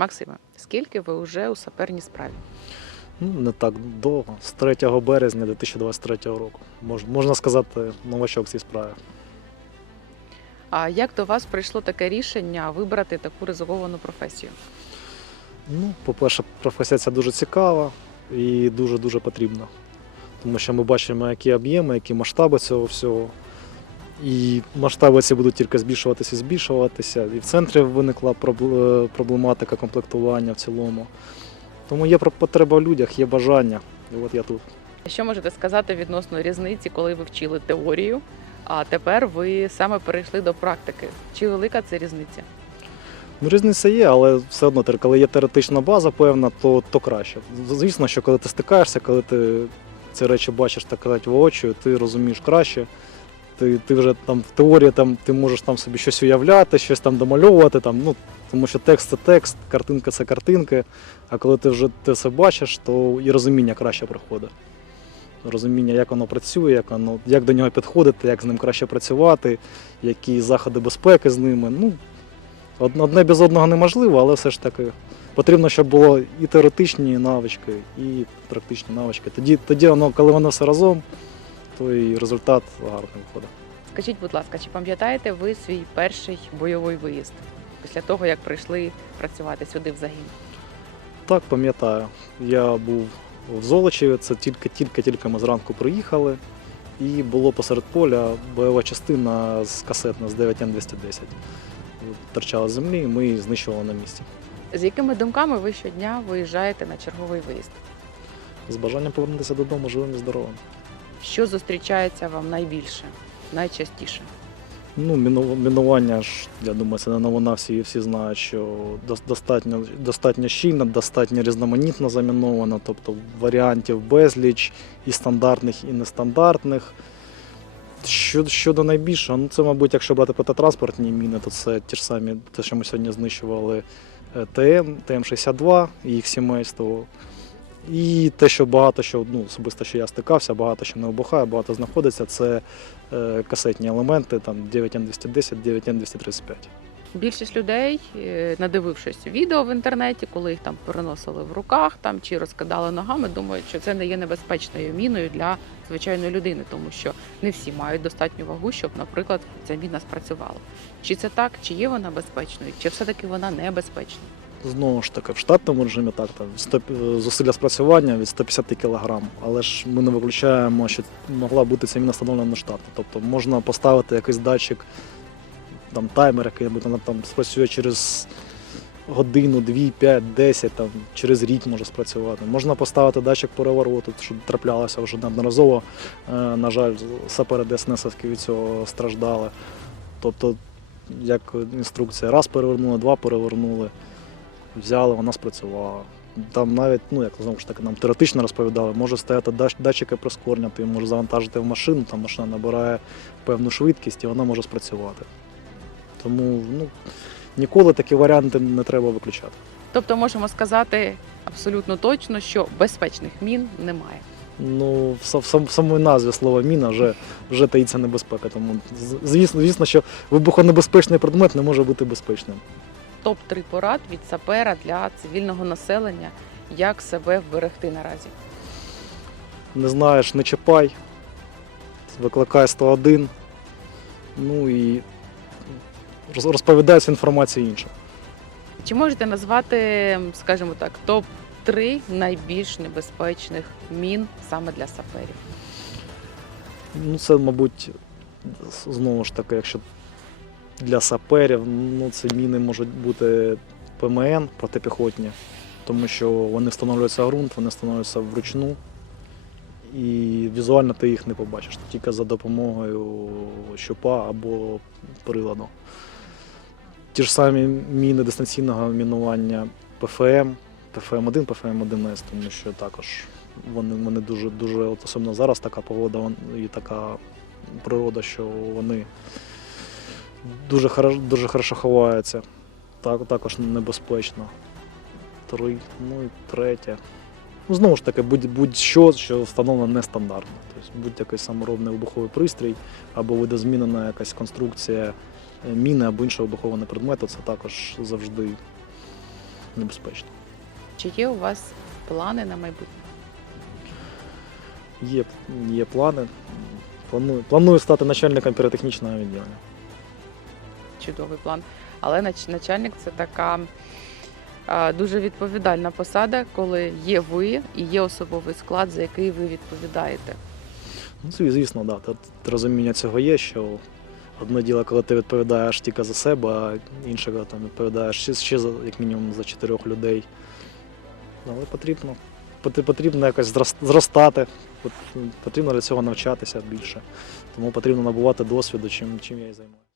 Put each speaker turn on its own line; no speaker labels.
Максиме, скільки ви вже у саперній справі?
Ну, не так довго, з 3 березня 2023 року. Мож, можна сказати, новачок в цій справі.
А як до вас прийшло таке рішення вибрати таку ризиковану професію?
Ну, по-перше, професія ця дуже цікава і дуже-дуже потрібна. Тому що ми бачимо, які об'єми, які масштаби цього всього. І масштаби ці будуть тільки збільшуватися і збільшуватися. І в центрі виникла проблематика комплектування в цілому. Тому є потреба в людях, є бажання. І от я тут.
Що можете сказати відносно різниці, коли ви вчили теорію, а тепер ви саме перейшли до практики? Чи велика це різниця?
Ну, різниця є, але все одно, коли є теоретична база певна, то, то краще. Звісно, що коли ти стикаєшся, коли ти ці речі бачиш так сказати, воочию, ти розумієш краще. Ти, ти вже там в теорії там, ти можеш там собі щось уявляти, щось там домальовувати, там, ну, тому що текст це текст, картинка це картинки. А коли ти вже це все бачиш, то і розуміння краще приходить. Розуміння, як воно працює, як, воно, як до нього підходити, як з ним краще працювати, які заходи безпеки з ними. Ну, Одне без одного неможливо, але все ж таки потрібно, щоб було і теоретичні навички, і практичні навички. Тоді, тоді воно, коли воно все разом, то і результат гарний виходить.
Скажіть, будь ласка, чи пам'ятаєте ви свій перший бойовий виїзд після того, як прийшли працювати сюди в загін?
Так, пам'ятаю. Я був в Золочеві, це тільки-тільки-тільки ми зранку приїхали, і було посеред поля бойова частина з касетна з 9Н210. Торчала з землі, і ми її знищували на місці.
З якими думками ви щодня виїжджаєте на черговий виїзд?
З бажанням повернутися додому живим і здоровим.
Що зустрічається вам найбільше, найчастіше?
Ну, мінування ж, я думаю, це не новина, всі, всі знають, що достатньо, достатньо щільно, достатньо різноманітно заміновано, тобто варіантів безліч і стандартних, і нестандартних. Що, щодо найбільшого, ну це, мабуть, якщо брати протитранспортні міни, то це ті ж самі, те, що ми сьогодні знищували е, ТМ, ТМ-62 і їх сімейство. І те, що багато що, ну, особисто, що я стикався, багато що не обухає, багато знаходиться, це е, касетні елементи, там 9Н210, 9Н235.
Більшість людей, е, надивившись відео в інтернеті, коли їх там переносили в руках там чи розкидали ногами, думають, що це не є небезпечною міною для звичайної людини, тому що не всі мають достатню вагу, щоб, наприклад, ця міна спрацювала. Чи це так, чи є вона безпечною, чи все-таки вона небезпечна?
Знову ж таки, в штатному режимі так, там 100, зусилля спрацювання від 150 кг, але ж ми не виключаємо, що могла бути ця міна встановлена штатно. Тобто можна поставити якийсь датчик, там таймер, який вона там спрацює через годину, 2, 5, 10, там, через рік може спрацювати. Можна поставити датчик перевороту, що траплялося вже неодноразово. Е, На жаль, сапери ДСНСовські від цього страждали. Тобто, як інструкція, раз перевернули, два перевернули взяли, вона спрацювала. Там навіть, ну як знову ж таки, нам теоретично розповідали, може стояти датчики прискорення, ти можеш завантажити в машину, там машина набирає певну швидкість і вона може спрацювати. Тому ну, ніколи такі варіанти не треба виключати.
Тобто можемо сказати абсолютно точно, що безпечних мін немає.
Ну, в, сам- в самій назві слова міна вже, вже таїться небезпека. Тому звісно, звісно, що вибухонебезпечний предмет не може бути безпечним.
Топ 3 порад від сапера для цивільного населення, як себе вберегти наразі.
Не знаєш, не чіпай, викликай 101, ну і роз- розповідай цю інформацію іншим.
Чи можете назвати, скажімо так, топ 3 найбільш небезпечних мін саме для саперів?
Ну, це, мабуть, знову ж таки, якщо для саперів, ну це міни можуть бути ПМН протипіхотні, тому що вони встановлюються ґрунт, вони встановлюються вручну. І візуально ти їх не побачиш тільки за допомогою щупа або приладу. Ті ж самі міни дистанційного мінування ПФМ, ПФМ-1, ПФМ-1С, тому що також вони, вони дуже, дуже, от особливо зараз така погода і така природа, що вони дуже, хорошо, дуже хорошо ховаються. Так, також небезпечно. Три, ну і третє. Ну, знову ж таки, будь- будь-що, що встановлено нестандартно. Тобто будь-який саморобний вибуховий пристрій або видозмінена якась конструкція е, міни або іншого вибухованого предмету, це також завжди небезпечно.
Чи є у вас плани на майбутнє?
Є, є плани. Планую, планую стати начальником піротехнічного відділення.
Чудовий план. Але начальник це така дуже відповідальна посада, коли є ви і є особовий склад, за який ви відповідаєте.
Ну, зві- звісно, да. Розуміння цього є, що одне діло, коли ти відповідаєш тільки за себе, а інше, коли там відповідаєш ще, ще як мінімум за чотирьох людей. Але потрібно, потрібно якось зростати, потрібно для цього навчатися більше. Тому потрібно набувати досвіду, чим, чим я і займаюся.